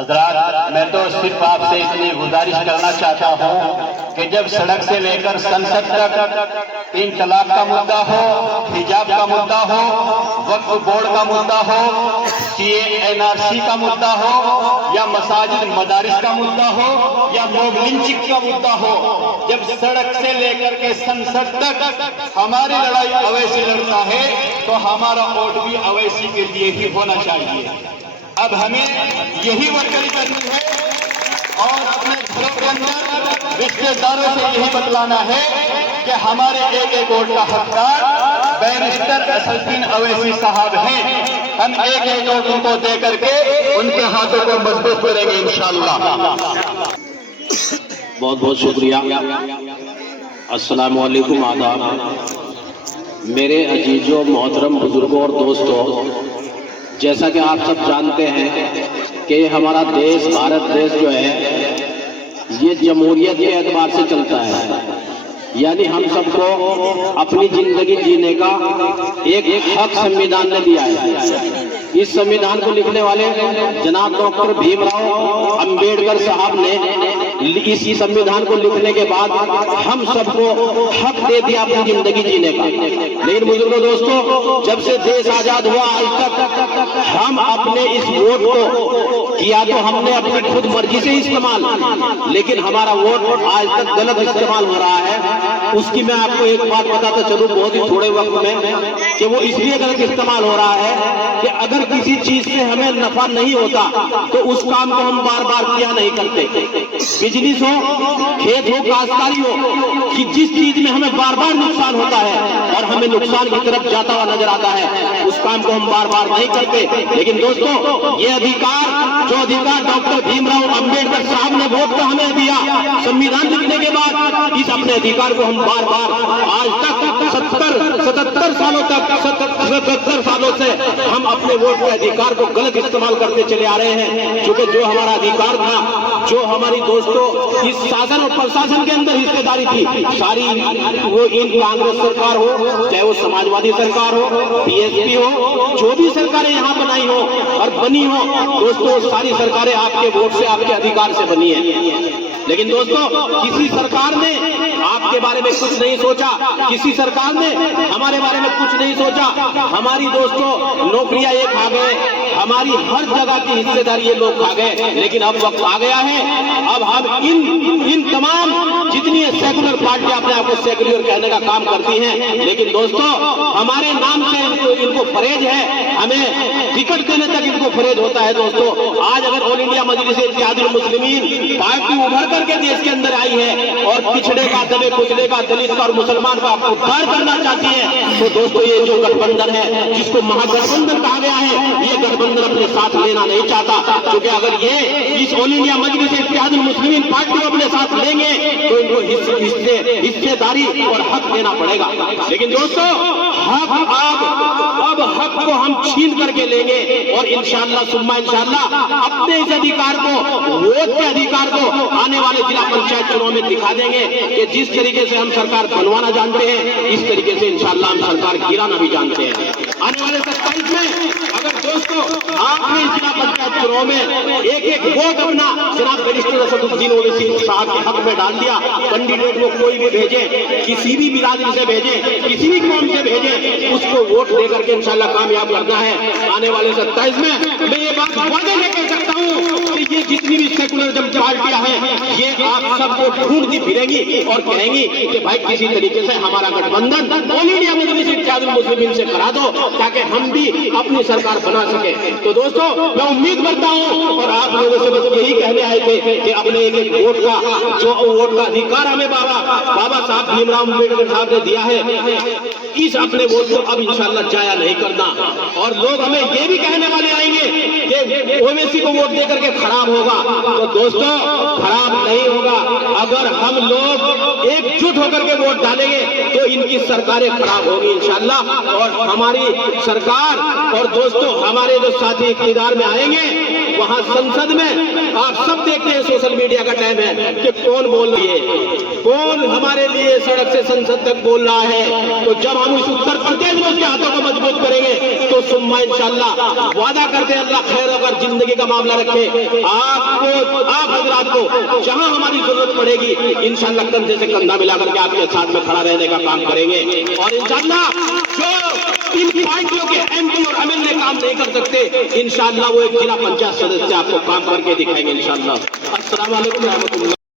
हजरात, मैं तो सिर्फ आपसे इतनी गुजारिश करना चाहता हूँ कि जब सड़क से लेकर संसद तक 3 तलाक का मुद्दा हो, हिजाब का मुद्दा हो, वक्फ बोर्ड का मुद्दा हो, सीए एनआरसी का मुद्दा हो, या मसाजिद मदारिस का मुद्दा हो, या मॉब लिंचिंग का मुद्दा हो, जब सड़क से लेकर के संसद तक हमारी लड़ाई अवैसी लड़ता है तो हमारा वोट भी अवैसी के लिए ही होना चाहिए। अब हमें यही वर्करी करनी है और अपने घरों के अंदर रिश्तेदारों से यही बतलाना है कि हमारे एक एक वोट का हकदार बैरिस्टर असदुद्दीन अवैसी साहब हैं। हम एक एक वोट उनको दे करके उनके हाथों को मजबूत करेंगे इंशाअल्लाह। बहुत बहुत शुक्रिया। अस्सलाम वालेकुम, आदाब। मेरे अजीजों, मोहतरम बुजुर्गों और दोस्तों, जैसा कि आप सब जानते हैं कि हमारा देश, भारत देश जो है ये जमहूरियत के एतबार से चलता है, यानी हम सबको अपनी जिंदगी जीने का एक हक संविधान ने दिया है। इस संविधान को लिखने वाले जनाब डॉक्टर भीमराव अंबेडकर साहब ने इस संविधान को लिखने के बाद हम सबको हक दे दिया अपनी जिंदगी जीने का। लेकिन बुजुर्गों, दोस्तों, जब से देश आजाद हुआ आज तक हम अपने इस वोट को किया तो हमने अपनी खुद मर्जी से इस्तेमाल, लेकिन हमारा वोट आज तक गलत इस्तेमाल हो रहा है। उसकी मैं आपको एक बात बताता चलूं बहुत ही थोड़े वक्त में, कि वो इसलिए गलत इस्तेमाल हो रहा है कि अगर किसी चीज से हमें नफा नहीं होता तो उस काम को हम बार बार किया नहीं करते। बिजनेस हो, खेत हो, काश्तकारी हो, कि जिस चीज में हमें बार बार नुकसान होता है और हमें नुकसान की तरफ जाता हुआ नजर आता है, उस काम को हम बार बार नहीं करते। लेकिन दोस्तों, ये अधिकार जो अधिकार डॉक्टर भीमराव अंबेडकर साहब ने वोट का हमें दिया संविधान लिखने के बाद, इस अपने अधिकार को हम बार बार आज तक 77 सालों तक 77 सालों से हम अपने वोट के अधिकार को गलत इस्तेमाल करते चले आ रहे हैं। क्योंकि जो हमारा अधिकार था, जो हमारी दोस्तों इस शासन और प्रशासन के अंदर हिस्सेदारी थी, सारी वो इन कांग्रेस सरकार हो, चाहे वो समाजवादी सरकार हो, बीएसपी हो, जो भी सरकारें यहाँ बनाई हो और बनी हो, दोस्तों सारी सरकारें आपके वोट से, आपके अधिकार से बनी है। लेकिन दोस्तों, किसी सरकार ने आपके बारे में कुछ नहीं सोचा, किसी सरकार ने हमारे बारे में कुछ नहीं सोचा। हमारी दोस्तों नौकरियां ये खा गए, हमारी हर जगह की हिस्सेदारी ये लोग खा गए। लेकिन अब वक्त आ गया है, अब हम इन तमाम जितनी सेकुलर पार्टियां अपने आप को सेकुलर कहने का काम करती हैं, लेकिन दोस्तों हमारे नाम से इनको फरेज है, हमें टिकट देने तक इनको फरेज होता है। दोस्तों, आज अगर ऑल इंडिया मजलिस इत्तेहादुल मुस्लिमीन पार्टी उभर करके देश के अंदर आई है और पिछड़े का, दबे कुचले का, दलित का और मुसलमान का उद्धार करना चाहती है, तो दोस्तों ये जो गठबंधन है, जिसको महागठबंधन कहा गया है, ये गठबंधन अपने साथ लेना नहीं चाहता। क्योंकि अगर ये इस ऑल इंडिया मजलिस इत्तेहादुल मुस्लिमीन पार्टी को अपने साथ लेंगे तो इनको हिस्सेदारी और हक देना पड़ेगा। लेकिन दोस्तों, अब हक को हम छीन करके लेंगे और इंशाअल्लाह सुम्मा इंशाअल्लाह अपने इस अधिकार को, वोट के अधिकार को आने वाले जिला पंचायत चुनाव में दिखा देंगे कि जिस तरीके से हम सरकार बनवाना जानते हैं, इस तरीके से इंशाअल्लाह हम सरकार गिराना भी जानते हैं। आने वाले 27 में अगर दोस्तों आपने जिला पंचायत चुनाव में एक एक वोट अपना जनाब बैरिस्टर असदुद्दीन ओवैसी साहब के हक में डाल दिया, कैंडिडेट को कोई भी भेजे, किसी भी बिरादरी से भेजे, किसी भी कौम से भेजे, उसको वोट दे करके इंशाअल्लाह कामयाब करना है। आने वाले 27 में मैं ये बात वादे लेकर सकता हूँ कि ये जितनी भी सेकुलर जब पार्टियां हैं, ये आप सबको ढूंढती फिरेंगी और कहेंगी कि भाई किसी तरीके से हमारा गठबंधन ऑल इंडिया मजलिस इत्तेहादुल मुस्लिमीन से करा दो, ताकि हम भी अपनी सरकार बना सके। तो दोस्तों, मैं उम्मीद करता हूँ और आप लोगों से बस यही कहने आए थे कि अपने एक एक वोट का, जो वोट का अधिकार हमें बाबा साहब भीमराव अंबेडकर साहब ने दिया है, इस अपने वोट को अब इंशाअल्लाह जाया नहीं करना। और लोग हमें ये भी कहने वाले आएंगे कि ओवैसी को वोट देकर के खराब होगा, तो दोस्तों खराब नहीं होगा। अगर हम लोग एकजुट होकर के वोट डालेंगे तो इनकी सरकारें खराब होगी इंशाअल्लाह, और हमारी सरकार और दोस्तों हमारे जो साथी इक़्तिदार में आएंगे वहां संसद में आप सब देखते हैं, सोशल मीडिया का टाइम है कि कौन बोल रही है, कौन हमारे लिए सड़क से संसद तक बोल रहा है। तो जब हम इस उत्तर प्रदेश में उसके हाथों को मजबूत करेंगे तो सुम्मा इंशाल्लाह वादा करते हैं, अल्लाह खैर अगर जिंदगी का मामला रखे, आपको, आप हजरात को जहां हमारी जरूरत पड़ेगी इंशाल्लाह कंधे से कंधा मिलाकर के आपके साथ में खड़ा रहने का काम करेंगे। और इंशाल्लाह जो इन पार्टियों के एमपी और एमएलए काम नहीं कर सकते, इंशाल्लाह वो एक जिला पंचायत सदस्य आपको काम करके दिखाएंगे इंशाल्लाह। अस्सलाम वालेकुम रहमतुल्लाह।